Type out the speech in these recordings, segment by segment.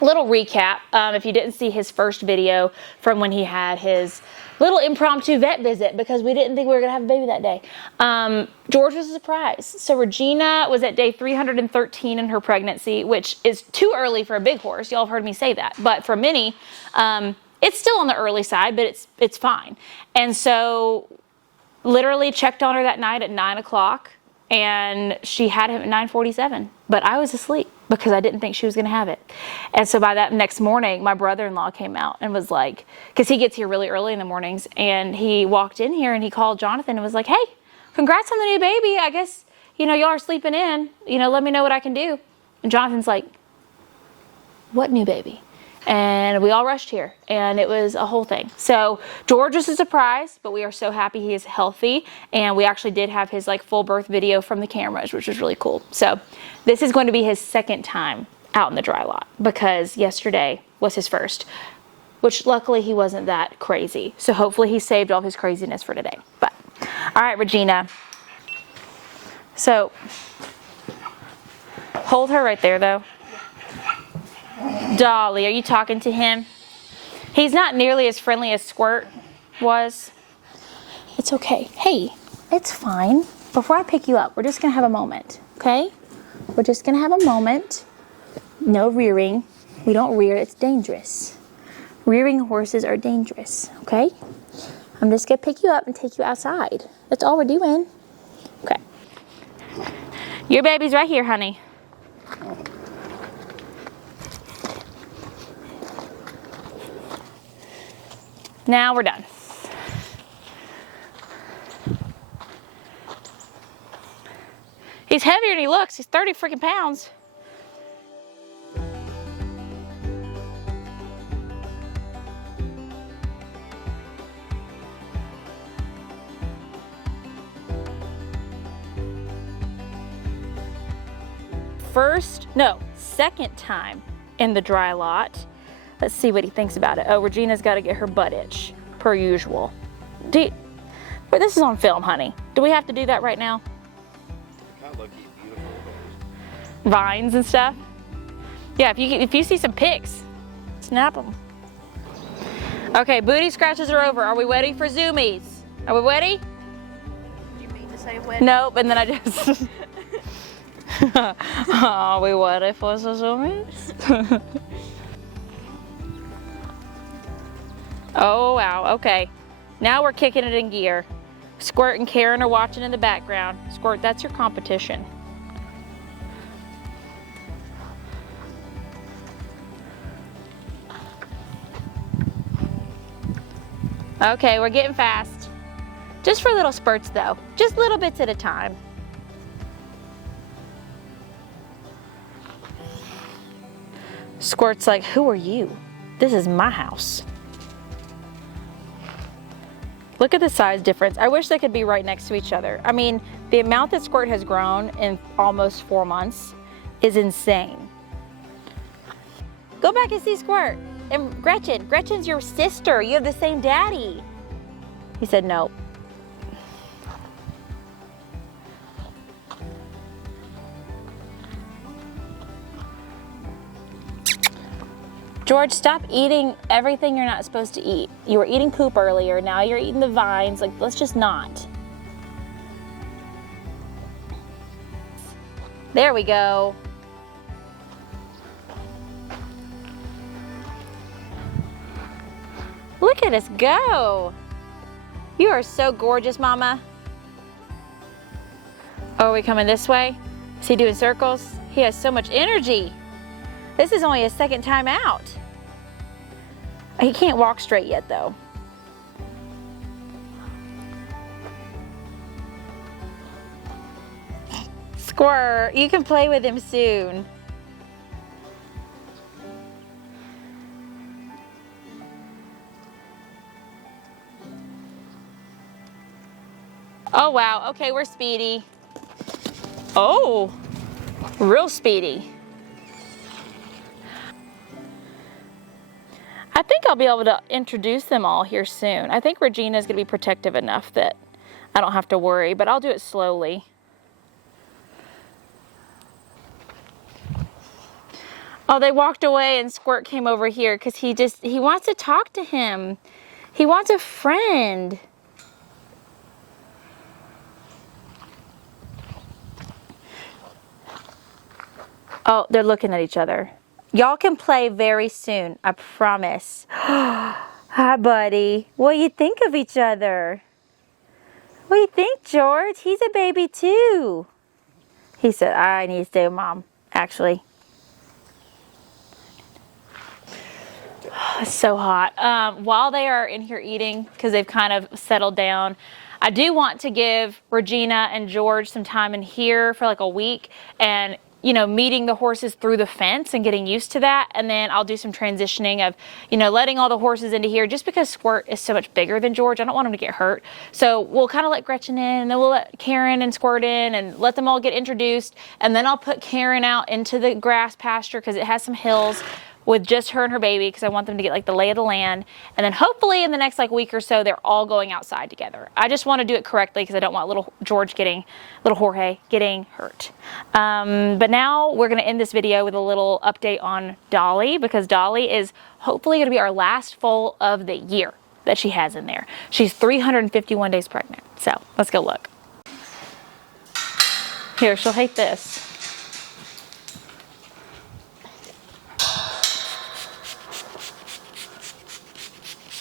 little recap, if you didn't see his first video from when he had his little impromptu vet visit, because we didn't think we were going to have a baby that day. George was a surprise. So Regina was at day 313 in her pregnancy, which is too early for a big horse. Y'all have heard me say that. But for Minnie, it's still on the early side, but it's fine. And so literally checked on her that night at 9 o'clock, and she had him at 9:47. But I was asleep because I didn't think she was going to have it. And so by that next morning, my brother-in-law came out and was like, because he gets here really early in the mornings, and he walked in here and he called Jonathan and was like, hey, congrats on the new baby. I guess, y'all are sleeping in. Let me know what I can do. And Jonathan's like, what new baby? And we all rushed here, and it was a whole thing. So George was a surprise, but we are so happy he is healthy. And we actually did have his full birth video from the cameras, which was really cool. So this is going to be his second time out in the dry lot, because yesterday was his first, which luckily he wasn't that crazy. So hopefully he saved all his craziness for today. But all right, Regina. So hold her right there though. Dolly, are you talking to him? He's not nearly as friendly as Squirt was. It's okay. Hey, it's fine. Before I pick you up, we're just going to have a moment, okay? We're just going to have a moment. No rearing. We don't rear. It's dangerous. Rearing horses are dangerous, okay? I'm just going to pick you up and take you outside. That's all we're doing. Okay. Your baby's right here, honey. Now we're done. He's heavier than he looks. He's 30 freaking pounds. Second time in the dry lot. Let's see what he thinks about it. Oh, Regina's got to get her butt itch, per usual. But this is on film, honey. Do we have to do that right now? Kind of look beautiful. Vines and stuff? Yeah, if you see some pics, snap them. Okay, booty scratches are over. Are we ready for zoomies? Are we ready? You mean to say when? Nope, and then I just... Are we ready for the zoomies? Oh, wow, okay. Now we're kicking it in gear. Squirt and Karen are watching in the background. Squirt, that's your competition. Okay, we're getting fast. Just for little spurts though. Just little bits at a time. Squirt's like, who are you? This is my house. Look at the size difference. I wish they could be right next to each other. I mean, the amount that Squirt has grown in almost 4 months is insane. Go back and see Squirt. And Gretchen. Gretchen's your sister. You have the same daddy. He said no. George, stop eating everything you're not supposed to eat. You were eating poop earlier, now you're eating the vines. Like, let's just not. There we go. Look at us go. You are so gorgeous, Mama. Oh, are we coming this way? Is he doing circles? He has so much energy. This is only his second time out. He can't walk straight yet though. Squirt, you can play with him soon. Oh wow, okay, we're speedy. Oh, real speedy. I think I'll be able to introduce them all here soon. I think Regina's gonna be protective enough that I don't have to worry, but I'll do it slowly. Oh, they walked away and Squirt came over here because he wants to talk to him. He wants a friend. Oh, they're looking at each other. Y'all can play very soon, I promise. Hi, buddy. What do you think of each other? What do you think, George? He's a baby too. He said, I need to stay with Mom, actually. It's so hot. While they are in here eating, because they've kind of settled down, I do want to give Regina and George some time in here for like a week and, you know, meeting the horses through the fence and getting used to that. And then I'll do some transitioning of, you know, letting all the horses into here just because Squirt is so much bigger than George. I don't want him to get hurt. So we'll kind of let Gretchen in and then we'll let Karen and Squirt in and let them all get introduced. And then I'll put Karen out into the grass pasture because it has some hills with just her and her baby because I want them to get like the lay of the land. And then hopefully in the next like week or so, they're all going outside together. I just want to do it correctly because I don't want little Jorge getting hurt. But now we're going to end this video with a little update on Dolly because Dolly is hopefully going to be our last foal of the year that she has in there. She's 351 days pregnant. So let's go look. Here, she'll hate this.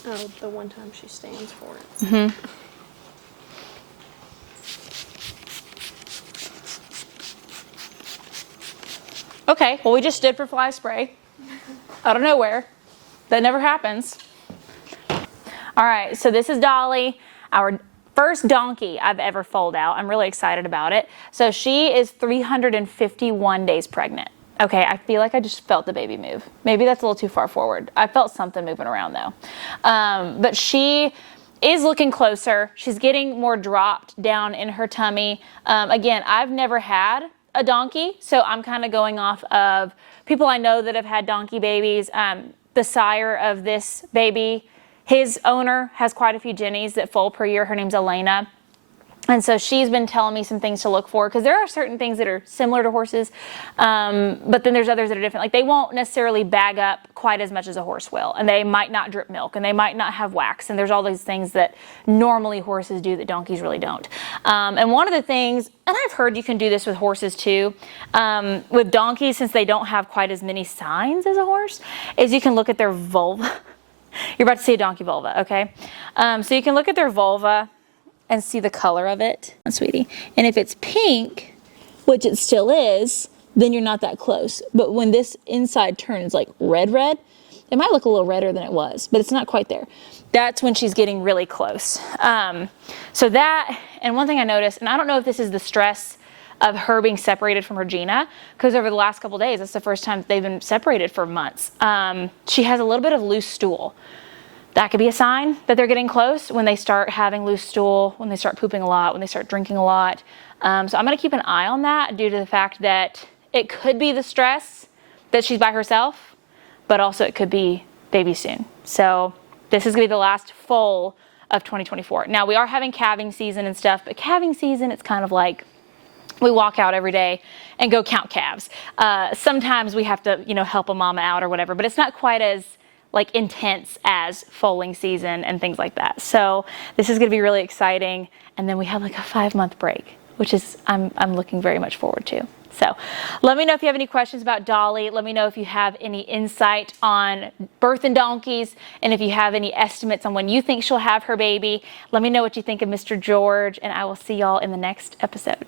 Oh, the one time she stands for it. Mm-hmm. Okay, well, we just stood for fly spray out of nowhere. That never happens. All right, so this is Dolly, our first donkey I've ever foaled out. I'm really excited about it. So she is 351 days pregnant. Okay, I feel like I just felt the baby move. Maybe that's a little too far forward. I felt something moving around though. But she is looking closer. She's getting more dropped down in her tummy. Again, I've never had a donkey, so I'm kind of going off of people I know that have had donkey babies. The sire of this baby, his owner has quite a few Jennies that foal per year. Her name's Elena. And so she's been telling me some things to look for because there are certain things that are similar to horses, but then there's others that are different. Like they won't necessarily bag up quite as much as a horse will, and they might not drip milk, and they might not have wax, and there's all these things that normally horses do that donkeys really don't. And one of the things, and I've heard you can do this with horses too, with donkeys since they don't have quite as many signs as a horse, is you can look at their vulva. You're about to see a donkey vulva, okay? So you can look at their vulva and see the color of it, sweetie. And if it's pink, which it still is, then you're not that close. But when this inside turns like red, it might look a little redder than it was, but it's not quite there. That's when she's getting really close. So that, and one thing I noticed, and I don't know if this is the stress of her being separated from Regina, because over the last couple days, that's the first time they've been separated for months. She has a little bit of loose stool. That could be a sign that they're getting close when they start having loose stool, when they start pooping a lot, when they start drinking a lot. So I'm going to keep an eye on that due to the fact that it could be the stress that she's by herself, but also it could be baby soon. So this is going to be the last foal of 2024. Now we are having calving season and stuff, but calving season, it's kind of like we walk out every day and go count calves. Sometimes we have to, help a mama out or whatever, but it's not quite as intense as foaling season and things like that. So this is going to be really exciting. And then we have a 5-month break, which is I'm looking very much forward to. So let me know if you have any questions about Dolly. Let me know if you have any insight on birth and donkeys, and if you have any estimates on when you think she'll have her baby. Let me know what you think of Mr. George, and I will see y'all in the next episode.